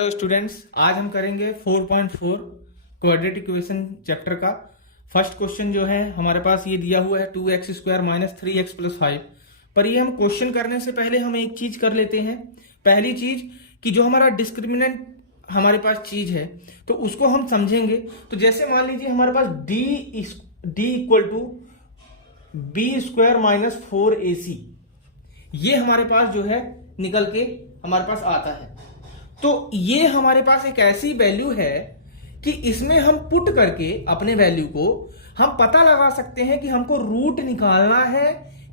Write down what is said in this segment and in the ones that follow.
Hello students, आज हम करेंगे 4.4 क्वाड्रेटिक इक्वेशन चैप्टर का फर्स्ट क्वेश्चन जो है हमारे पास ये दिया हुआ है 2x² माइनस 3x प्लस 5। पर ये हम क्वेश्चन करने से पहले हम एक चीज कर लेते हैं। पहली चीज कि जो हमारा डिस्क्रिमिनेंट हमारे पास चीज है तो उसको हम समझेंगे। तो जैसे मान लीजिए हमारे पास d equal to b² minus 4ac, ये हमारे पास जो है निकल के हमारे पास आता है। तो ये हमारे पास एक ऐसी वैल्यू है कि इसमें हम पुट करके अपने वैल्यू को हम पता लगा सकते हैं कि हमको रूट निकालना है,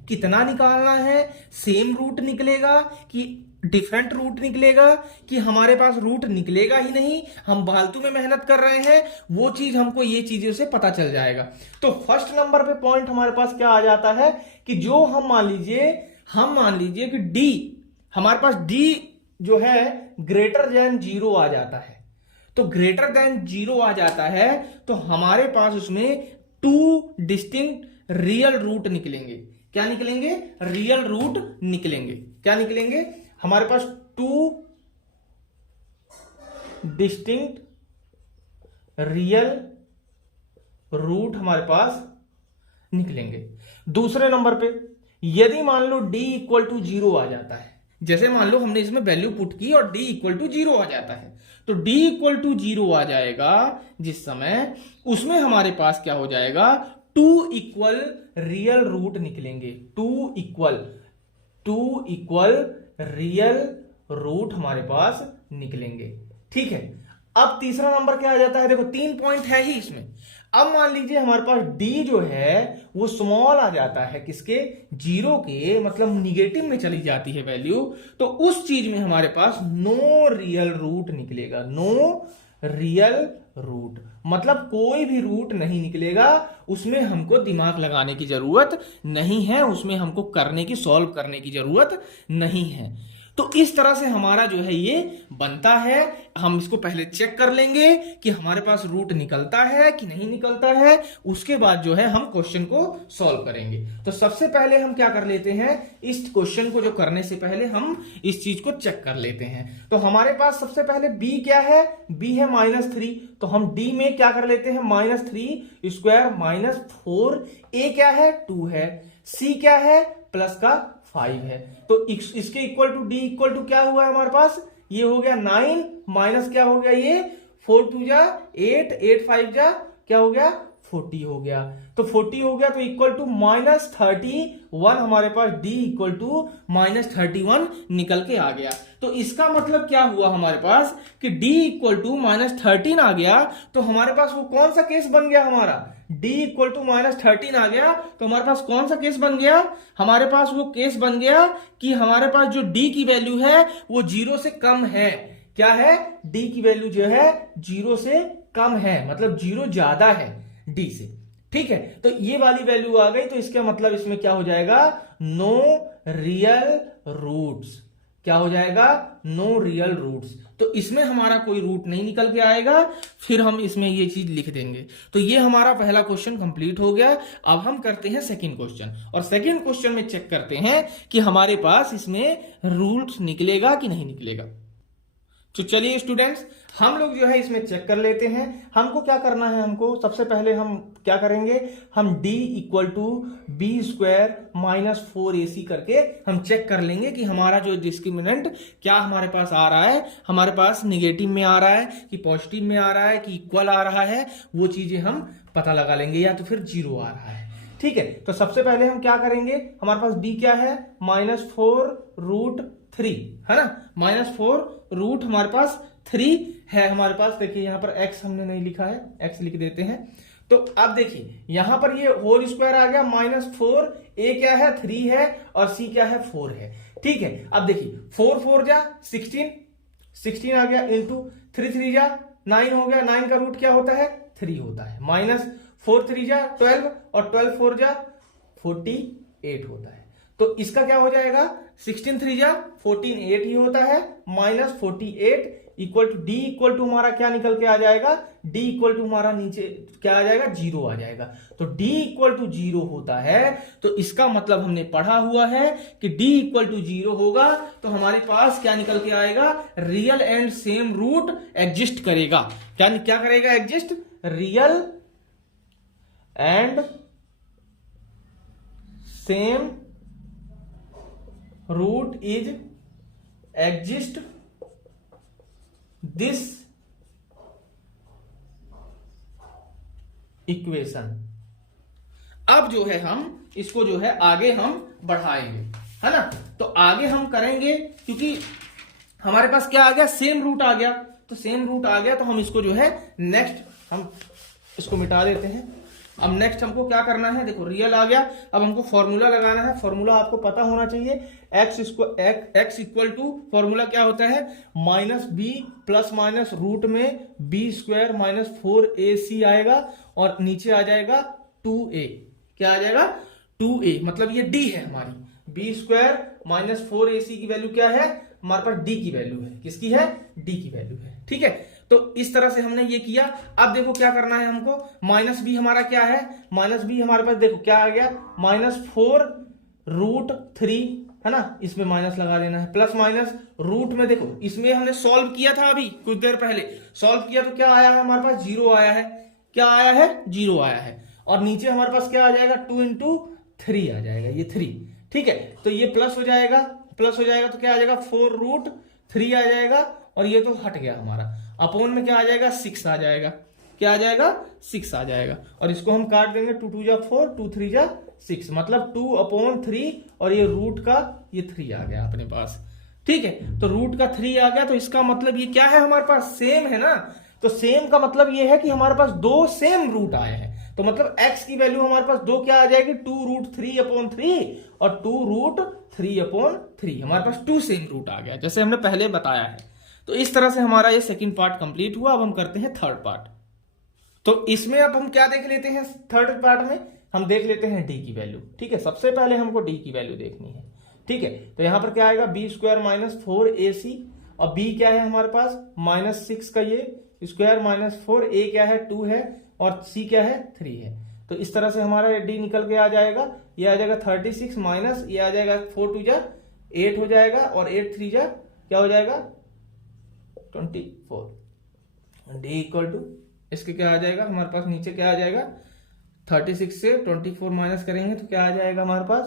कितना निकालना है, सेम रूट निकलेगा कि डिफरेंट रूट निकलेगा, कि हमारे पास रूट निकलेगा ही नहीं, हम फालतू में मेहनत कर रहे हैं, वो चीज हमको ये चीजों से पता चल जाएगा। तो फर्स्ट नंबर पे पॉइंट हमारे पास क्या आ जाता है कि जो हम मान लीजिए कि डी, हमारे पास डी जो है ग्रेटर देन 0 आ जाता है। तो ग्रेटर देन 0 आ जाता है तो हमारे पास उसमें टू डिस्टिंक्ट रियल रूट निकलेंगे। क्या निकलेंगे? रियल रूट निकलेंगे। क्या निकलेंगे? हमारे पास टू डिस्टिंक्ट रियल रूट हमारे पास निकलेंगे। दूसरे नंबर पे यदि मान लो d इक्वल टू 0 आ जाता है, जैसे मान लो हमने इसमें वैल्यू पुट की और d इक्वल टू 0 आ जाता है, तो d इक्वल टू 0 आ जाएगा जिस समय, उसमें हमारे पास क्या हो जाएगा, टू इक्वल रियल रूट निकलेंगे। टू इक्वल रियल रूट हमारे पास निकलेंगे। ठीक है। अब तीसरा नंबर क्या आ जाता है? देखो 3 पॉइंट है ही इसमें। अब मान लीजिए हमारे पास d जो है वो स्मॉल आ जाता है, किसके? 0 के, मतलब निगेटिव में चली जाती है वैल्यू। तो उस चीज में हमारे पास नो रियल रूट निकलेगा। नो रियल रूट मतलब कोई भी रूट नहीं निकलेगा। उसमें हमको दिमाग लगाने की जरूरत नहीं है, उसमें हमको सॉल्व करने की जरूरत नहीं है। तो इस तरह से हमारा जो है ये बनता है। हम इसको पहले चेक कर लेंगे कि हमारे पास रूट निकलता है कि नहीं निकलता है, उसके बाद जो है हम क्वेश्चन को सॉल्व करेंगे। तो सबसे पहले हम क्या कर लेते हैं, इस क्वेश्चन को जो करने से पहले हम इस चीज को चेक कर लेते हैं। तो हमारे पास सबसे पहले b क्या है? b है -3। तो हम d में क्या कर लेते हैं? -3² माइनस 4। a क्या है? 2 है। c क्या है? प्लस का 5 है। तो इसके equal to d equal to क्या हुआ हमारे पास? ये हो गया 9 माइनस क्या हो गया, ये 4 2 जा 8, 8 5 जा क्या हो गया, 40 हो गया। तो 40 हो गया तो इक्वल टू -31 हमारे पास d इक्वल टू -31 निकल के आ गया। तो इसका मतलब क्या हुआ हमारे पास कि d इक्वल टू -13 आ गया। तो हमारे पास वो कौन सा केस बन गया हमारा? d इक्वल टू -13 आ गया तो हमारे पास कौन सा केस बन गया? हमारे पास वो केस बन गया कि हमारे पास जो d की वैल्यू है वो 0 से कम है। क्या है? d की वैल्यू जो है 0 से कम है, मतलब 0 ज्यादा है d से। ठीक है। तो ये वाली वैल्यू आ गई तो इसका मतलब इसमें क्या हो जाएगा? No real roots. क्या हो जाएगा? No real roots. तो इसमें हमारा कोई रूट नहीं निकल के आएगा। फिर हम इसमें ये चीज लिख देंगे। तो ये हमारा पहला क्वेश्चन कंप्लीट हो गया। अब हम करते हैं सेकंड क्वेश्चन, और सेकंड क्वेश्चन में चेक करते हैं कि हमारे पास इसमें रूट निकलेगा कि नहीं निकलेगा। तो चलिए स्टूडेंट्स, हम लोग जो है इसमें चेक कर लेते हैं। हमको क्या करना है, हमको सबसे पहले हम क्या करेंगे, हम d equal to b² minus 4ac करके हम चेक कर लेंगे कि हमारा जो डिस्क्रिमिनेंट क्या हमारे पास आ रहा है, हमारे पास निगेटिव में आ रहा है कि पॉजिटिव में आ रहा है कि इक्वल आ रहा है, वो चीजें हम पता लगा लेंगे, या तो फिर 0 आ रहा है। ठीक है। तो सबसे पहले हम क्या करेंगे, हमारे पास b क्या है? -4√3 है ना। -4 रूट हमारे पास 3 है हमारे पास। देखिए यहां पर x हमने नहीं लिखा है, x लिख देते हैं। तो अब देखिए यहां पर ये होल स्क्वायर आ गया -4, a क्या है? 3 है, और c क्या है? 4 है। ठीक है। अब देखिए 4 4 जा 16 आ गया, इंटू 3 3 जा 9 हो गया। 9 का रूट क्या होता है? 3 होता है। -4 3 जा 12, और 12 4 जा 48 होता है। तो इसका क्या हो जाएगा? 16 3 जा 14 8 ही होता है, -48 equal to D equal to हमारा क्या निकल के आ जाएगा, डी इक्वल टू हमारा नीचे क्या आ जाएगा, 0 आ जाएगा। तो डी इक्वल टू 0 होता है तो इसका मतलब हमने पढ़ा हुआ है कि डी इक्वल टू 0 होगा तो हमारे पास क्या निकल के आएगा, real and same root exist करेगा। क्या करेगा, exist, real and same root is exist this equation. अब जो है हम इसको जो है आगे हम बढ़ाएंगे, है ना। तो आगे हम करेंगे क्योंकि हमारे पास क्या आ गया, सेम रूट आ गया। तो सेम रूट आ गया तो हम इसको जो है नेक्स्ट हम इसको मिटा देते हैं। अब नेक्स्ट हमको क्या करना है, देखो रियल आ गया, अब हमको फॉर्मूला लगाना है। फॉर्मूला आपको पता होना चाहिए, x इक्वल टू फॉर्मूला क्या होता है, minus B plus minus root में बी स्क्वायर माइनस 4ac आएगा और नीचे आ जाएगा 2a। क्या आ जाएगा, 2a, मतलब ये d है हमारी। बी स्क्वायर माइनस 4ac की वैल्यू क्या है, हमारे पास d की वैल्यू है। किसकी है, d की वैल्यू है। ठीक है, तो इस तरह से हमने ये किया। अब देखो क्या करना है हमको, माइनस बी हमारा क्या है, माइनस बी हमारे पास देखो क्या आ गया, -4√3, है ना, इसमें माइनस लगा लेना है, प्लस माइनस रूट में देखो इसमें हमने सॉल्व किया था अभी कुछ देर पहले, सॉल्व किया तो क्या आया है हमारे पास, 0 आया है। क्या आया है, 0 आया है। और नीचे हमारे पास क्या आ जाएगा, 2 × 3 आ जाएगा, ये 3। ठीक है, तो ये प्लस हो जाएगा, प्लस हो जाएगा तो क्या आ जाएगा, 4√3 आ जाएगा और ये तो हट गया हमारा। अपोन में क्या आ जाएगा, 6 आ जाएगा। क्या आ जाएगा, 6 आ जाएगा। और इसको हम काट देंगे, 2 × 2 = 4, 2 × 3 = 6, मतलब 2/3 और ये रूट का ये 3 आ गया अपने पास। ठीक है, तो रूट का 3 आ गया तो इसका मतलब ये क्या है, हमारे पास सेम है ना। तो सेम का मतलब ये है कि हमारे पास 2 सेम रूट आए हैं। तो मतलब x की वैल्यू हमारे पास 2 क्या आ जाएगी, 2√3/3 और 2√3/3। हमारे पास 2 सेम रूट आ गया, जैसे हमने पहले बताया है। तो इस तरह से हमारा ये सेकंड पार्ट कंप्लीट हुआ। अब हम करते हैं थर्ड पार्ट। तो इसमें अब हम क्या देख लेते हैं, थर्ड पार्ट में हम देख लेते हैं डी की वैल्यू। ठीक है, सबसे पहले हमको डी की वैल्यू देखनी है। ठीक है, तो यहां पर क्या आएगा, b² - 4ac और b क्या है हमारे पास, -6 का ये स्क्वायर -4, a क्या है, 2 है और c क्या है, 3 है। तो इस तरह से हमारा d निकल के आ जाएगा, ये आ जाएगा 36 माइनस ये आ जाएगा 4 × 2 = 8 हो जाएगा और 8 × 3 = क्या हो जाएगा, 24। d इक्वल टू इसके क्या आ जाएगा हमारे पास, नीचे क्या आ जाएगा, 36 से 24 माइनस करेंगे तो क्या आ जाएगा हमारे पास,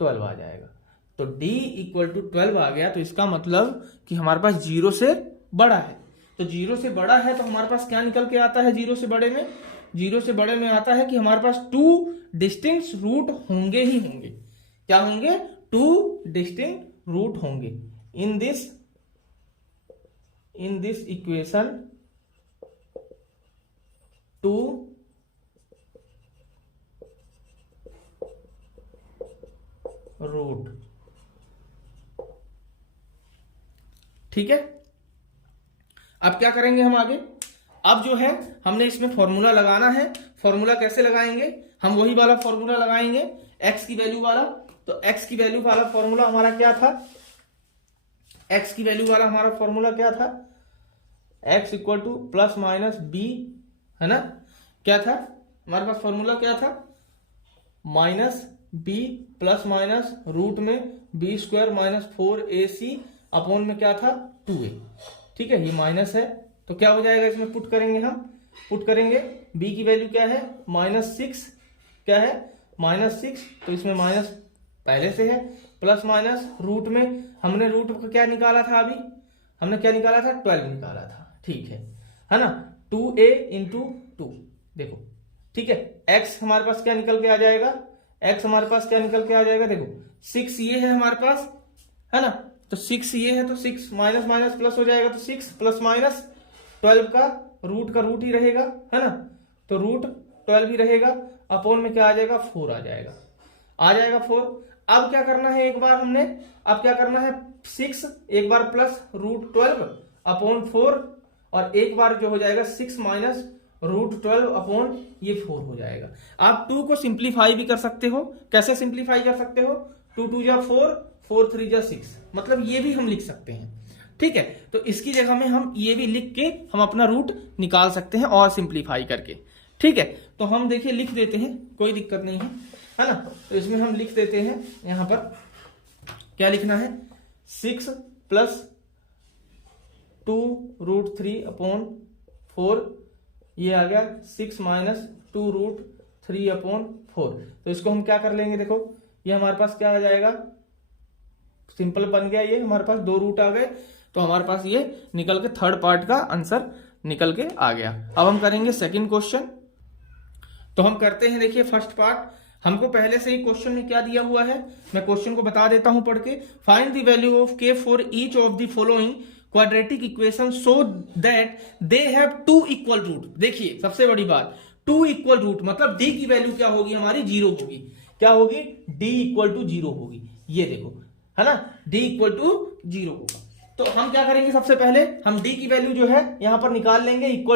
12 आ जाएगा। तो d इक्वल टू 12 आ गया। तो इसका मतलब कि हमारे पास 0 से बड़ा है। तो 0 से बड़ा है तो हमारे पास क्या निकल के आता है, 0 से बड़े में, 0 से बड़े में आता है कि हमारे पास 2 डिस्टिंक्ट रूट होंगे ही होंगे। क्या होंगे, 2 डिस्टिंक्ट रूट होंगे। in this equation 2 root. ठीक है, अब क्या करेंगे हम आगे, अब जो है हमने इसमें फॉर्मूला लगाना है। फॉर्मूला कैसे लगाएंगे, हम वही वाला फॉर्मूला लगाएंगे x की वैल्यू वाला। तो x की वैल्यू वाला फॉर्मूला हमारा क्या था, x की वैल्यू वाला हमारा फॉर्मूला क्या था, x equal to plus minus b, है ना। क्या था हमारे पास फॉर्मूला, क्या था, -b प्लस माइनस रूट में b² - 4ac अपॉन में क्या था, 2a। ठीक है, ये माइनस है तो क्या हो जाएगा, इसमें पुट करेंगे, हम पुट करेंगे, b की वैल्यू क्या है, -6, क्या है, -6, तो इसमें माइनस पहले से है, प्लस माइनस रूट में हमने रूट का क्या निकाला था, अभी हमने क्या निकाला था, 12 निकाला था। ठीक है ना, 2a × 2 देखो। ठीक है, x हमारे पास क्या निकल के आ जाएगा, x हमारे पास क्या निकल के आ जाएगा, देखो 6 ये है हमारे पास, है ना। तो 6 ये है तो 6 माइनस माइनस प्लस हो जाएगा, तो 6 प्लस माइनस 12 का रूट ही रहेगा, है ना। तो रूट 12 ही रहेगा, अपॉन में क्या आ जाएगा, 4 आ जाएगा 4। अब क्या करना है, एक बार हमने, अब क्या करना है, 6 एक बार प्लस √12 अपॉन 4 और एक बार जो हो जाएगा 6 माइनस √12 अपॉन ये 4 हो जाएगा। आप 2 को सिंप्लीफाई भी कर सकते हो। कैसे सिंप्लीफाई कर सकते हो, 2 × 2 = 4, 4 × 3 = 6, मतलब ये भी हम लिख सकते हैं। ठीक है, तो इसकी जगह में हम ये भी लिख के हम अपना रूट निकाल सकते हैं और सिंप्लीफाई करके। ठीक है, तो हम देखिए लिख देते हैं, कोई दिक्कत नहीं है ना। तो इसमें हम लिख देते हैं, यहां पर क्या लिखना है, 6 + 2√3/4, ये आ गया 6 - 2√3/4। तो इसको हम क्या कर लेंगे, देखो ये हमारे पास क्या आ जाएगा, सिंपल बन गया, ये हमारे पास 2 रूट आ गए, तो हमारे पास ये निकल के थर्ड पार्ट का आंसर निकल के आ गया। अब हम करेंगे सेकंड क्वेश्चन। तो हम करते हैं, देखिए फर्स्ट पार्ट हमको पहले से ही क्वेश्चन में क्या दिया हुआ है, मैं क्वेश्चन को बता देता हूं पढ़ के। Find the value of k for each of the following quadratic equation so that they have 2 equal root. देखिए सबसे बड़ी बात, 2 इक्वल रूट मतलब d की वैल्यू क्या होगी हमारी, 0 होगी। क्या होगी, d = 0 होगी, ये देखो है ना, d = 0 होगा। तो हम क्या करेंगे, सबसे पहले हम d की वैल्यू जो है यहां पर निकाल लेंगे, =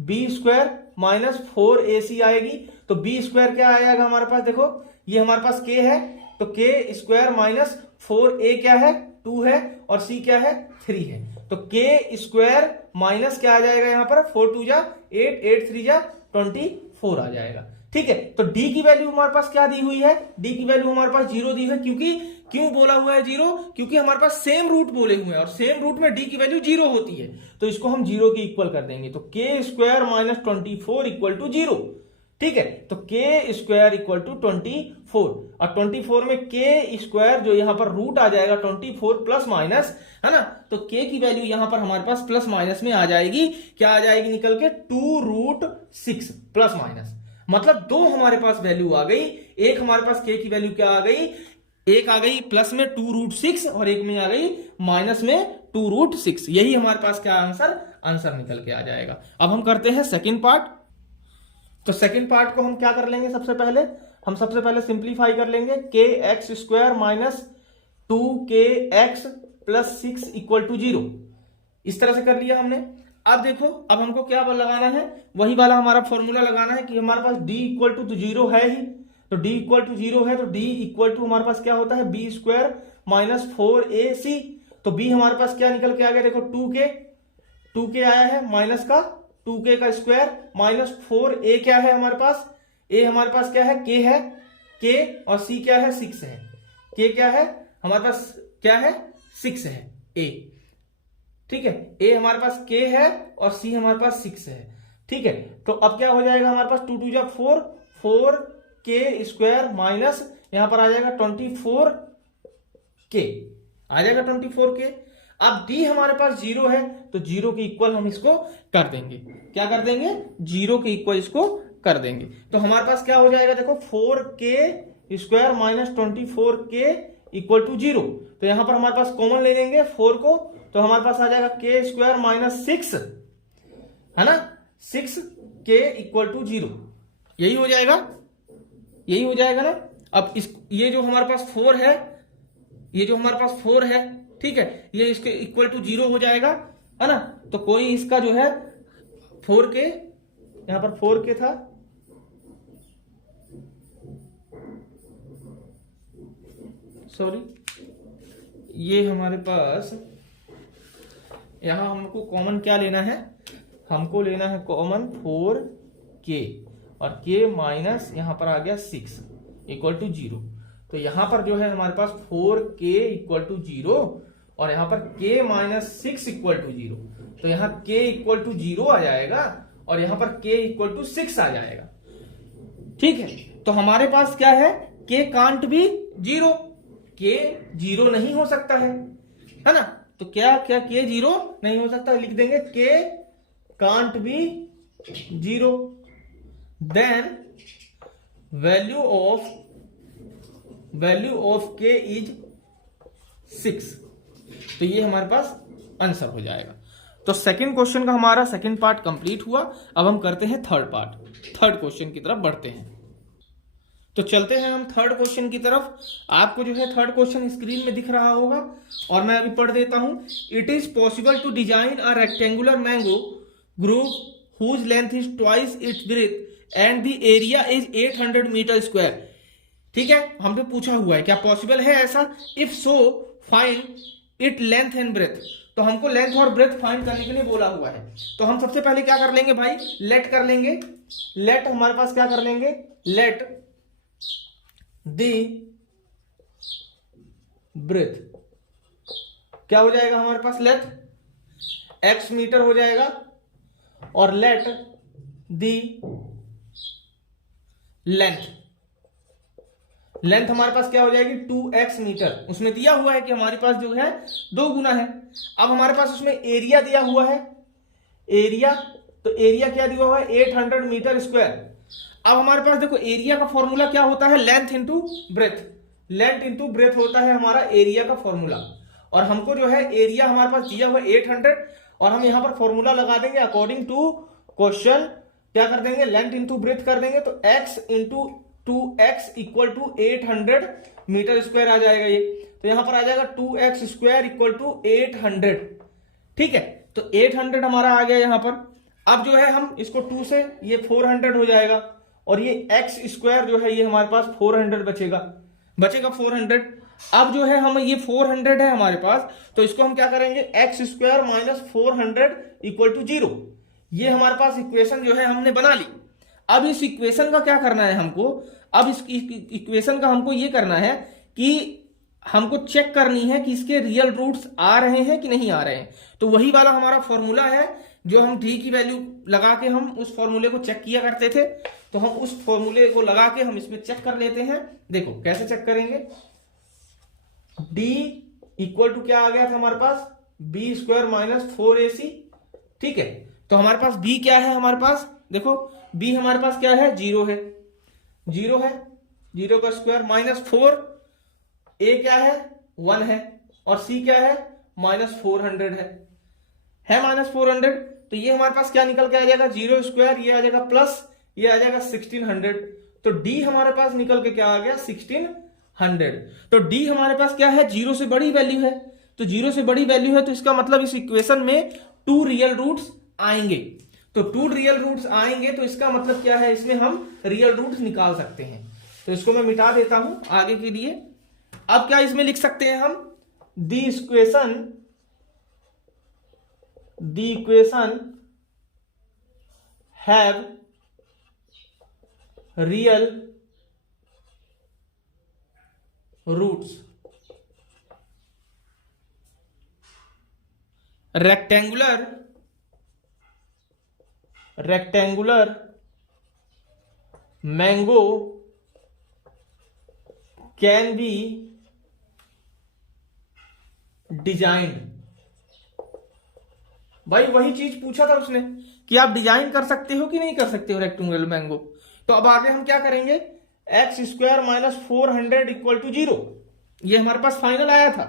b² - 4ac आएगी। तो b² क्या आएगा हमारे पास, देखो ये हमारे पास k है, तो k² - 4a क्या है, 2 है, और c क्या है, 3 है। तो k² माइनस क्या आ जाएगा यहाँ पर, 4 × 2 = 8, 8 × 3 = 24 आ जाएगा। ठीक है, तो d की वैल्यू हमारे पास क्या दी हुई है, d की वैल्यू हमारे पास 0 दी है, क्योंकि क्यों बोला हुआ है 0, क्योंकि हमारे पास सेम रूट बोले हुए हैं और सेम रूट में d की वैल्यू 0 होती है, तो इसको हम 0 के इक्वल कर देंगे। तो k² - 24 = 0। ठीक है, तो k² = 24, और 24 में k² जो यहां पर रूट आ जाएगा 24 प्लस माइनस, है ना, तो k की वैल्यू यहां पर हमारे पास प्लस माइनस में आ जाएगी, क्या आ जाएगी निकल के, 2√6 प्लस माइनस, मतलब 2 हमारे पास वैल्यू आ गई। एक हमारे पास k की वैल्यू क्या आ गई, एक आ गई प्लस में 2√6 और एक में आ गई माइनस में 2√6। यही हमारे पास क्या आंसर निकल के आ जाएगा। अब हम करते हैं सेकंड पार्ट। तो सेकंड पार्ट को हम क्या कर लेंगे, सबसे पहले सिंप्लीफाई कर लेंगे, kx² - 2kx + 6 = 0। इस तरह से कर लिया हमने। अब देखो, अब हमको क्या लगाना है, वही वाला हमारा फॉर्मूला लगाना है कि हमारे पास d = 0 है ही, तो d = 0 है, तो d = हमारे पास क्या होता है, b² - 4ac। तो b हमारे पास क्या निकल के आ गया, देखो 2k आया है, माइनस का 2k का स्क्वायर माइनस 4a क्या है हमारे पास, a हमारे पास क्या है, k है, k, और c क्या है, 6 है। k क्या है हमारे पास, क्या है, 6 है a। ठीक है, a हमारे पास k है और c हमारे पास 6 है। ठीक है, तो अब क्या हो जाएगा हमारे पास, 2 × 2 = 4, 4k² माइनस यहां पर आ जाएगा 24k, आ जाएगा 24k। अब d हमारे पास 0 है, तो 0 के इक्वल हम इसको कर देंगे, क्या कर देंगे, 0 के इक्वल इसको कर देंगे। तो हमारे पास क्या हो जाएगा, देखो 4k² - 24k = 0। तो यहां पर हमारे पास कॉमन ले लेंगे 4 को, तो हमारे पास आ जाएगा k² - 6, है ना, 6k = 0। यही हो जाएगा ना। अब ये जो हमारे पास 4 है, ठीक है, ये इसके इक्वल टू 0 हो जाएगा, है ना। तो कोई इसका जो है 4k, यहां पर 4k था, सॉरी, ये हमारे पास यहां हमको कॉमन क्या लेना है, हमको लेना है कॉमन 4k, और k माइनस यहां पर आ गया 6 = 0। तो यहां पर जो है हमारे पास 4k = 0 और यहां पर k - 6 = 0। तो यहां k = 0 आ जाएगा और यहां पर k = 6 आ जाएगा। ठीक है, तो हमारे पास क्या है, k कांट भी 0, k 0 नहीं हो सकता है ना। तो क्या k 0 नहीं हो सकता, लिख देंगे k कांट भी 0, then value of k is 6। तो ये हमारे पास आंसर हो जाएगा। तो सेकंड क्वेश्चन का हमारा सेकंड पार्ट कंप्लीट हुआ। अब हम करते हैं थर्ड क्वेश्चन की तरफ बढ़ते हैं। तो चलते हैं हम थर्ड क्वेश्चन की तरफ। आपको जो है थर्ड क्वेश्चन स्क्रीन में दिख रहा होगा और मैं अभी पढ़ देता हूं। It is possible to design a rectangular mango group whose length is twice its breadth and the area is 800 metre square. ठीक है, हमने पूछा हुआ है क्या पॉसिबल है ऐसा, if so find it length and breadth. तो हमको लेंथ और ब्रेथ फाइंड करने के लिए बोला हुआ है। तो हम सबसे पहले क्या कर लेंगे भाई, लेट कर लेंगे। लेट हमारे पास क्या कर लेंगे, लेट द ब्रेथ क्या हो जाएगा हमारे पास, लेट एक्स मीटर हो जाएगा, और लेट दी लेंथ, लेंथ हमारे पास क्या हो जाएगी 2x मीटर। उसमें दिया हुआ है कि हमारे पास जो है 2 गुना है। अब हमारे पास उसमें एरिया दिया हुआ है, एरिया, तो एरिया क्या दिया हुआ है 800 मीटर स्क्वायर। अब हमारे पास देखो एरिया का फॉर्मूला क्या होता है, length into breadth, length into breadth होता है हमारा एरिया का फॉर्मूला। और हमको जो है एरिया हमारे पास दिया हुआ है 800, और हम यहां पर फॉर्मूला लगा देंगे अकॉर्डिंग टू क्वेश्चन। क्या कर देंगे, लेंथ इंटू ब्रेथ कर देंगे, तो x into 2x equal to 800 metre square आ जाएगा ये। तो यहां पर आ जाएगा 2x स्क्वायर इक्वल टू 800। ठीक है, तो 800 हमारा आ गया यहां पर। अब जो है हम इसको 2 से ये 400 हो जाएगा, और ये x स्क्वायर जो है ये हमारे पास 400 बचेगा 400। अब जो है हम ये 400 है हमारे पास, तो इसको हम क्या करेंगे, x square minus 400 equal to 0। ये हमारे पास इक्वेशन जो है हमने बना ली। अब इस इक्वेशन का क्या करना है हमको, अब इस इक्वेशन का हमको ये करना है कि हमको चेक करनी है कि इसके रियल रूट्स आ रहे हैं कि नहीं आ रहे हैं। तो वही वाला हमारा फॉर्मूला है जो हम डी की वैल्यू लगा के हम उस फॉर्मूले को चेक किया करते थे। तो हम उस फॉर्मूले को लगा के हम इसमें चेक कर लेते हैं। देखो कैसे चेक करेंगे, डी इक्वल टू क्या आ गया था हमारे पास, बी स्क्वायर माइनस 4ac। ठीक है, तो हमारे पास b क्या है, हमारे पास देखो b हमारे पास क्या है, 0 है, 0 है, 0 का स्क्वायर माइनस 4, a क्या है 1 है, और c क्या है माइनस 400 है माइनस 400। तो ये हमारे पास क्या निकल के आ जाएगा, 0 स्क्वायर, ये आ जाएगा प्लस, ये आ जाएगा 1600। तो d हमारे पास निकल के क्या आ गया 1600। तो d हमारे पास क्या है, 0 से बड़ी वैल्यू है। तो 0 से बड़ी वैल्यू है, तो इसका मतलब इस इक्वेशन में 2 रियल रूट्स आएंगे। तो 2 रियल रूट्स आएंगे, तो इसका मतलब क्या है, इसमें हम रियल रूट्स निकाल सकते हैं। तो इसको मैं मिटा देता हूं आगे के लिए। अब क्या इसमें लिख सकते हैं हम, the equation have real roots. Rectangular mango can be designed. भाई वही चीज पूछा था उसने कि आप डिजाइन कर सकते हो कि नहीं कर सकते हो रेक्टेंगुलर मैंगो। तो अब आगे हम क्या करेंगे, x square minus 400 equal to 0, ये हमारे पास फाइनल आया था।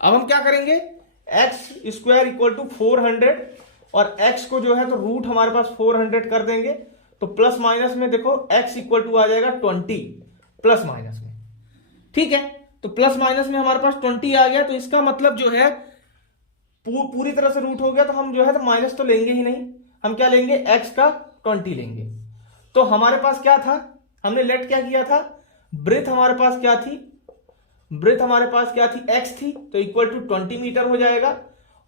अब हम क्या करेंगे, एक्स स्क्वायर इक्वल टू 400, और x को जो है तो रूट हमारे पास 400 कर देंगे। तो प्लस माइनस में देखो x इक्वल टू आ जाएगा 20 प्लस माइनस में। ठीक है, तो प्लस माइनस में हमारे पास 20 आ गया। तो इसका मतलब जो है पूरी तरह से रूट हो गया, तो हम जो है तो माइनस तो लेंगे ही नहीं, हम क्या लेंगे x का 20 लेंगे। तो हमारे पास क्या था, हमने लेट क्या किया था, ब्रेथ हमारे पास क्या थी, ब्रेथ हमारे पास क्या थी, x थी, तो इक्वल टू 20 मीटर हो जाएगा।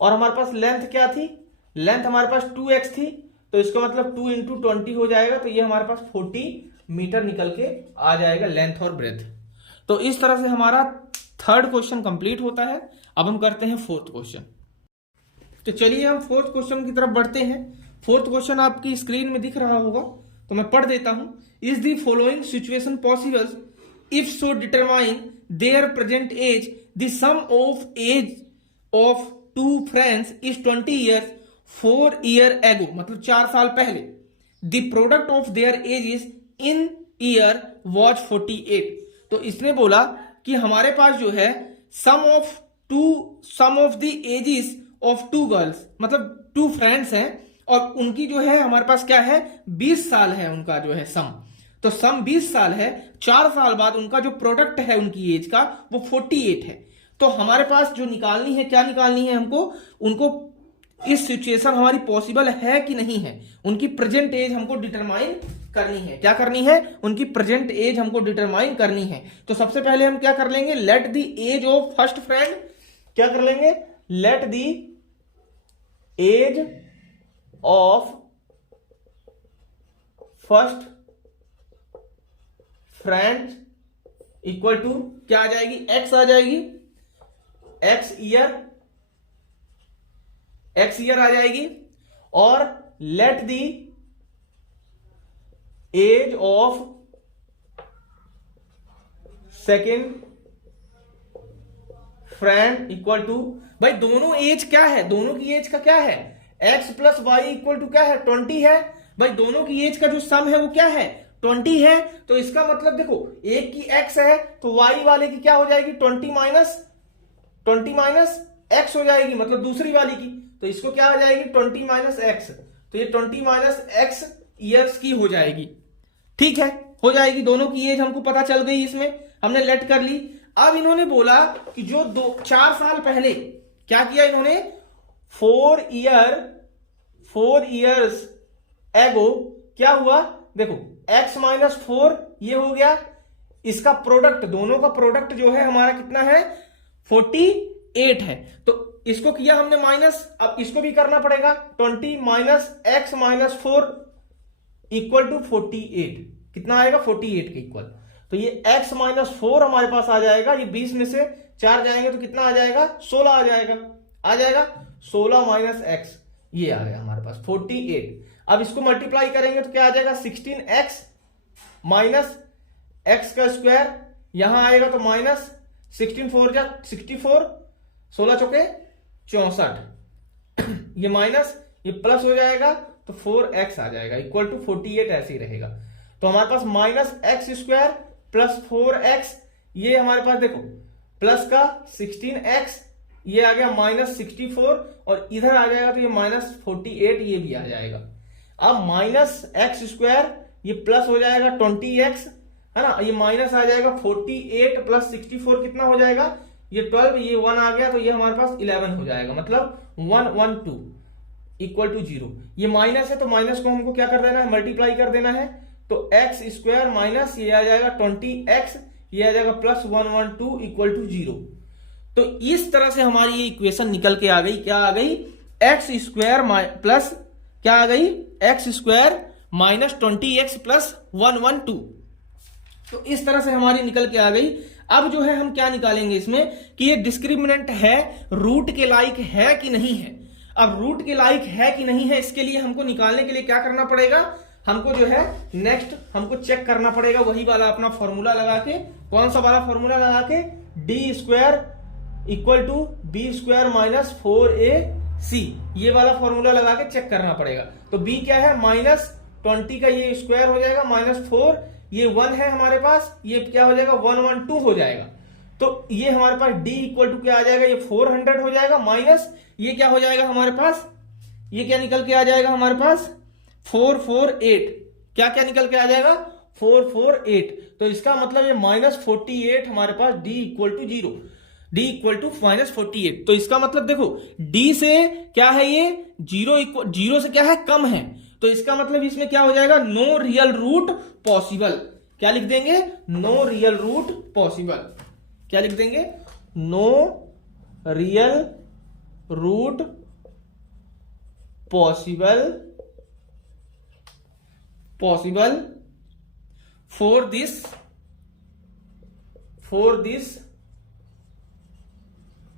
और हमारे पास लेंथ क्या थी, लेंथ हमारे पास 2x थी, तो इसका मतलब 2 इंटू 20 हो जाएगा। तो ये हमारे पास 40 मीटर निकल के आ जाएगा लेंथ और ब्रेथ। तो इस तरह से हमारा 3rd क्वेश्चन कंप्लीट होता है। अब हम करते हैं 4th क्वेश्चन। तो चलिए हम 4th क्वेश्चन की तरफ बढ़ते हैं। 4th क्वेश्चन आपकी स्क्रीन में दिख रहा होगा, तो मैं पढ़ देता हूं। Is the following situation possible, if so determine their present age, the sum of age of 2 friends is 20 years 4 year ago, मतलब 4 साल पहले। The product of their ages in year was 48। तो इसने बोला कि हमारे पास जो है sum of the ages of 2 girls, मतलब 2 फ्रेंड्स हैं, और उनकी जो है हमारे पास क्या है 20 साल है उनका जो है सम। तो सम 20 साल है, 4 साल बाद उनका जो प्रोडक्ट है उनकी एज का वो 48 है। तो हमारे पास जो निकालनी है, क्या निकालनी है हमको, उनको इस सिचुएशन हमारी पॉसिबल है कि नहीं है, उनकी प्रेजेंट एज हमको डिटरमाइन करनी है। क्या करनी है, उनकी प्रेजेंट एज हमको डिटरमाइन करनी है। तो सबसे पहले हम क्या कर लेंगे, let the age of first friend क्या कर लेंगे, let the age of first friend equal to क्या आ जाएगी, एक्स आ जाएगी, एक्स ईयर आ जाएगी, और let the age of second friend equal to, भाई दोनों एज क्या है, दोनों की एज का क्या है, x plus y equal to क्या है, 20 है। भाई दोनों की एज का जो सम है वो क्या है, 20 है। तो इसका मतलब देखो, एक की x है तो y वाले की क्या हो जाएगी, 20 माइनस x हो जाएगी, मतलब दूसरी वाली की। तो इसको क्या हो जाएगी, 20 माइनस एक्स, तो ये 20 माइनस एक्स ईयर्स की हो जाएगी। ठीक है, हो जाएगी, दोनों की एज हमको पता चल गई, इसमें हमने लेट कर ली। अब इन्होंने बोला कि जो 4 साल पहले क्या किया इन्होंने, 4 इयर्स एगो क्या हुआ, देखो x माइनस 4 ये हो गया, इसका प्रोडक्ट, दोनों का प्रोडक्ट जो है हमारा कितना है, 48 है। तो इसको किया हमने माइनस, अब इसको भी करना पड़ेगा, 20 minus x minus 4 equal to 48, कितना आएगा, 48 के इक्वल। तो ये x माइनस 4 हमारे पास आ जाएगा, ये 20 में से 4 जाएंगे तो कितना आ जाएगा, 16 आ जाएगा 16 माइनस x, ये आ गया हमारे पास 48। अब इसको मल्टीप्लाई करेंगे तो क्या आ जाएगा, 16x माइनस x का स्क्वायर, यहां आएगा तो माइनस 16 4 जा 64, 16 चौके 64, ये माइनस ये प्लस हो जाएगा तो 4x आ जाएगा इक्वल टू 48, ऐसे ही रहेगा। तो हमारे पास minus x square plus 4x, ये हमारे पास देखो प्लस का 16x, ये आ गया माइनस 64, और इधर आ जाएगा तो ये माइनस 48, ये भी आ जाएगा। अब माइनस एक्स स्क्वायर ये प्लस हो जाएगा 20x, है ना, ये माइनस आ जाएगा 48 प्लस 64 कितना हो जाएगा, ये 12, ये 1 आ गया तो ये हमारे पास 11 हो जाएगा, मतलब 112 इक्वल टू 0। ये माइनस है तो माइनस को हमको क्या कर देना है, मल्टीप्लाई कर देना है। तो एक्स स्क्वायर माइनस ये आ जाएगा 20x, ये आ जाएगा प्लस 112 इक्वल टू 0। तो इस तरह से हमारी ये इक्वेशन निकल के आ गई, क्या आ गई, एक्स स्क्वायर प्लस क्या आ गई, x square minus 20x plus 112। तो इस तरह से हमारी निकल के आ गई। अब जो है हम क्या निकालेंगे इसमें कि ये डिस्क्रिमिनेंट है, रूट के लायक है कि नहीं है। अब रूट के लायक है कि नहीं है, इसके लिए हमको निकालने के लिए क्या करना पड़ेगा, हमको जो है नेक्स्ट हमको चेक करना पड़ेगा वही वाला अपना फॉर्मूला लगा के। कौन सा वाला फॉर्मूला लगा के, D square equal to B square minus 4ac, ये वाला फॉर्मूला लगा के चेक करना पड़ेगा। तो b क्या है, माइनस 20 का ये स्क्वायर हो जाएगा माइनस 4, ये 1 है हमारे पास, ये क्या हो जाएगा 112 हो जाएगा। तो ये हमारे पास d इक्वल टू क्या आ जाएगा, ये 400 हो जाएगा, माइनस ये क्या हो जाएगा हमारे पास, ये क्या निकल के आ जाएगा हमारे पास 448, क्या क्या निकल के आ जाएगा 448। तो इसका मतलब ये माइनस 48 हमारे पास d equal to 0, d equal to minus 48। तो इसका मतलब देखो d से क्या है, ये 0 से क्या है, कम है। तो इसका मतलब इसमें क्या हो जाएगा, नो रियल रूट पॉसिबल। क्या लिख देंगे, नो रियल रूट पॉसिबल। क्या लिख देंगे, no real root possible for this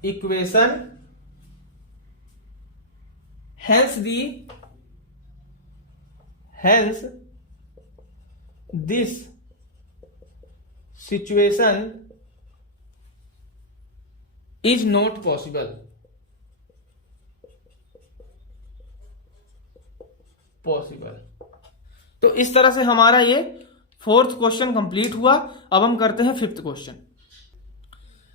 equation, hence this situation is not possible। तो इस तरह से हमारा ये 4th क्वेश्चन कंप्लीट हुआ। अब हम करते हैं 5th क्वेश्चन।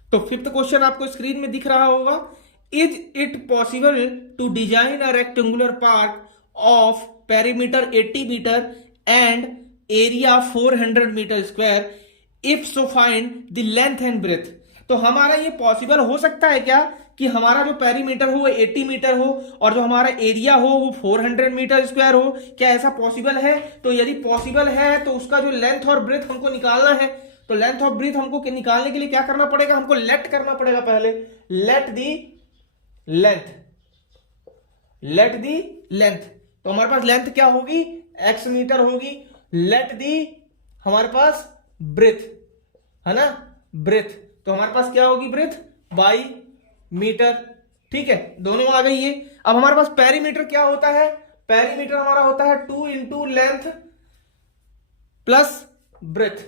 तो 5th क्वेश्चन आपको स्क्रीन में दिख रहा होगा, is it possible to design a rectangular park of perimeter 80 metre and area 400 metre square, if so find the length and breadth. तो हमारा ये पॉसिबल हो सकता है क्या कि हमारा जो पेरीमीटर हो वो 80 मीटर हो और जो हमारा एरिया हो वो 400 मीटर स्क्वायर हो, क्या ऐसा पॉसिबल है? तो यदि पॉसिबल है तो उसका जो लेंथ और ब्रेथ हमको निकालना है। तो लेंथ ऑफ ब्रीथ हमको निकालने के लिए क्या करना पड़ेगा, हमको लेट करना पड़ेगा पहले, लेट दी लेंथ। तो हमारे पास लेंथ क्या होगी, x मीटर होगी। लेट दी हमारे पास ब्रेथ है ना, ब्रेथ, तो हमारे पास क्या होगी ब्रेथ बाई मीटर। ठीक है, दोनों आ गई ये। अब हमारे पास पेरीमीटर क्या होता है, पेरीमीटर हमारा होता है 2 इंटू लेंथ प्लस ब्रेथ,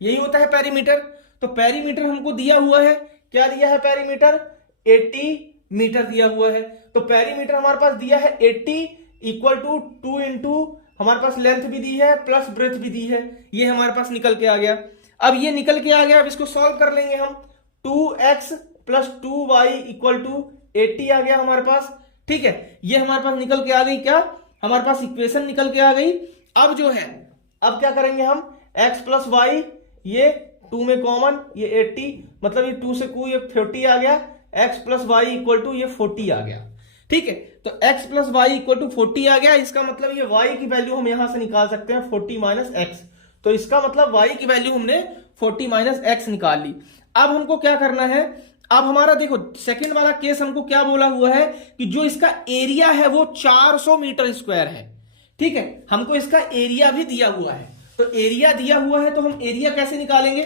यही होता है पेरीमीटर। तो पेरीमीटर हमको दिया हुआ है, क्या दिया है पेरीमीटर, 80 मीटर दिया हुआ है। तो पेरीमीटर हमारे पास दिया है 80 इक्वल टू 2 इंटू हमारे पास लेंथ भी दी है प्लस ब्रेथ भी दी है, ये हमारे पास निकल के आ गया। अब ये निकल के आ गया, अब इसको सॉल्व कर लेंगे हम। 2x plus 2y equal to 80 आ गया हमारे पास। ठीक है, ये हमारे पास निकल के आ गई, क्या हमारे पास इक्वेशन निकल के आ गई। अब जो है, अब क्या करेंगे हम, x प्लस वाई, ये 2 में कॉमन, ये 80, मतलब ये 2 से ये 40 आ गया, x plus y equal to ये 40 आ गया। ठीक है, तो x plus y equal to 40 आ गया। इसका मतलब ये y की वैल्यू हम यहां से निकाल सकते हैं 40 माइनस एक्स। तो इसका मतलब y की वैल्यू हमने 40 माइनस एक्स निकाल ली। अब हमको क्या करना है, अब हमारा देखो सेकंड वाला केस हमको क्या बोला हुआ है कि जो इसका एरिया है वो 400 मीटर स्क्वायर है। ठीक है, हमको इसका एरिया भी दिया हुआ है। तो एरिया दिया हुआ है तो हम एरिया कैसे निकालेंगे,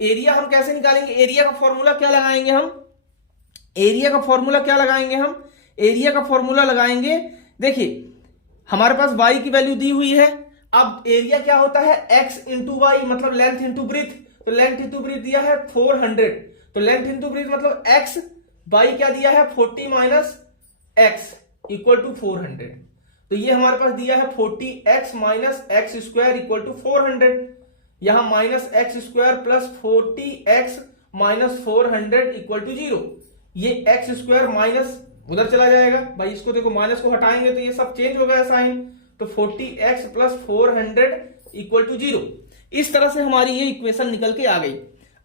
एरिया हम कैसे निकालेंगे, एरिया का फॉर्मूला क्या लगाएंगे हम, एरिया का फॉर्मूला क्या लगाएंगे हम, एरिया का फॉर्मूला लगाएंगे, देखिए हमारे पास y की वैल्यू दी हुई है। अब एरिया क्या होता है, x इंटू वाई, मतलब लेंथ इंटू ब्रीथ। तो लेंथ इंटू ब्रीथ दिया है 400, तो लेंथ इंटू ब्रीथ मतलब x बाई क्या दिया है 40 माइनस एक्स इक्वल टू 400। तो ये हमारे पास दिया है 40x minus x square equal to 400, यहां minus x square plus 40x minus 400 equal to 0। ये एक्स स्क्वायर माइनस उधर चला जाएगा भाई, इसको देखो माइनस को हटाएंगे तो ये सब चेंज हो गया साइन। तो 40x प्लस 400 इक्वल टू 0। इस तरह से हमारी ये इक्वेशन निकल के आ गई।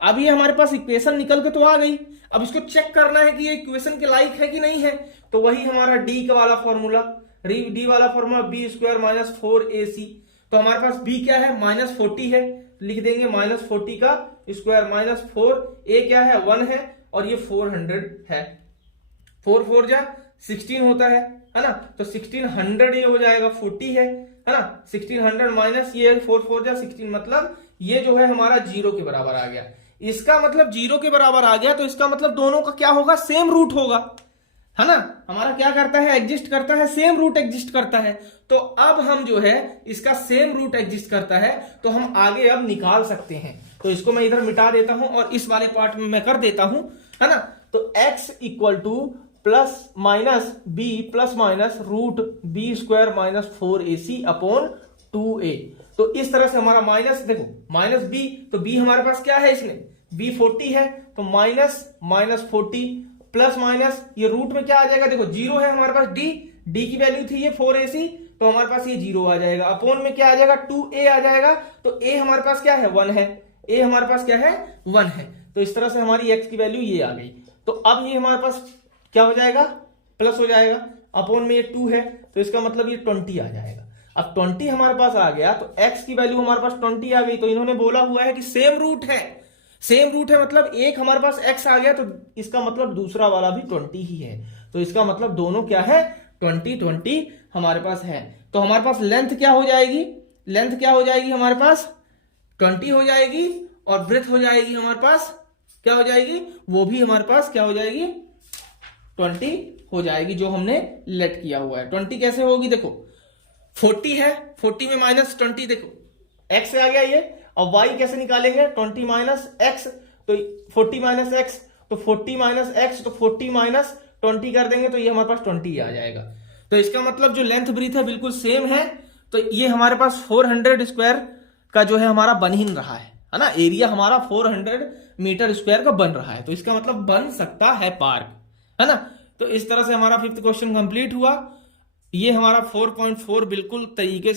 अब ये हमारे पास इक्वेशन निकल के तो आ गई, अब इसको चेक करना है कि ये इक्वेशन के लायक है कि नहीं है। तो वही हमारा डी का वाला फॉर्मूला, डी वाला formula B square minus 4ac। तो हमारे पास बी क्या है, माइनस 40 है, लिख देंगे माइनस 40 का स्क्वायर माइनस 4, ए क्या है 1 है और ये 400 है। 4 4 जा 16 होता है ना, तो 1600 ये हो जाएगा 40 है ना, 1600 माइनस ये 4 4 जा 16, मतलब ये जो है हमारा 0 के बराबर आ गया। इसका मतलब 0 के बराबर आ गया, तो इसका मतलब दोनों का क्या होगा, सेम रूट होगा, है ना। हमारा क्या करता है, एग्जिस्ट करता है, सेम रूट एग्जिस्ट करता है। तो अब हम जो है इसका सेम रूट एग्जिस्ट करता है, तो हम आगे अब निकाल सकते हैं। तो इसको मैं इधर मिटा देता हूं और इस वाले पार्ट में मैं कर देता हूं, है ना। तो x equal to plus minus B plus minus root B square minus 4ac upon 2a। तो इस तरह से हमारा माइनस, देखो माइनस बी, तो बी हमारे पास क्या है, इसमें b 40 है, तो माइनस माइनस 40 प्लस माइनस ये रूट में क्या आ जाएगा, देखो 0 है हमारे पास, डी की वैल्यू थी ये 4ac, तो हमारे पास ये 0 आ जाएगा। अपॉन में क्या आ जाएगा, 2a आ जाएगा। तो a हमारे पास क्या है 1 है, a हमारे पास क्या है 1 है। तो इस तरह से हमारी x की वैल्यू ये आ गई। तो अब ये हमारे पास क्या हो जाएगा, प्लस हो जाएगा, अपॉन में ये 2 है, तो इसका मतलब ये 20 आ जाएगा। अब 20 हमारे पास आ गया, तो x की वैल्यू हमारे पास 20 आ गई। तो इन्होंने बोला हुआ है कि सेम रूट है, सेम रूट है मतलब एक हमारे पास x आ गया, तो इसका मतलब दूसरा वाला भी 20 ही है। तो इसका मतलब दोनों क्या है, 20 20 हमारे पास है। तो हमारे पास लेंथ क्या हो जाएगी, लेंथ क्या हो जाएगी हमारे पास 20 हो जाएगी, और ब्रेथ हो जाएगी हमारे पास क्या हो जाएगी, वो भी हमारे पास क्या हो जाएगी 20 हो जाएगी, जो हमने लेट किया हुआ है। 20 कैसे होगी, देखो 40 है, 40 में माइनस 20, देखो x से आ गया ये। और y कैसे निकालेंगे, 20 माइनस एक्स, तो 40 माइनस एक्स, तो 40 माइनस एक्स, तो 40 माइनस 20 कर देंगे, तो ये हमारे पास 20 आ जाएगा। तो इसका मतलब जो लेंथ ब्रीथ है बिल्कुल सेम है। तो ये हमारे पास 400 स्क्वायर का जो है हमारा बन ही रहा है ना, एरिया हमारा 400 मीटर स्क्वायर का बन रहा है। तो इसका मतलब बन सकता है पार्क, है ना। तो इस तरह से हमारा 5th क्वेश्चन कंप्लीट हुआ। ये हमारा 4.4 बिल्कुल तरीके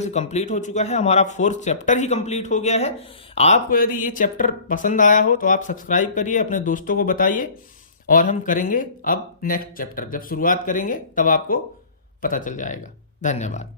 से कंप्लीट हो चुका है। हमारा 4th चैप्टर ही कंप्लीट हो गया है। आपको यदि ये चैप्टर पसंद आया हो तो आप सब्सक्राइब करिए, अपने दोस्तों को बताइए, और हम करेंगे अब नेक्स्ट चैप्टर। जब शुरुआत करेंगे तब आपको पता चल जाएगा। धन्यवाद।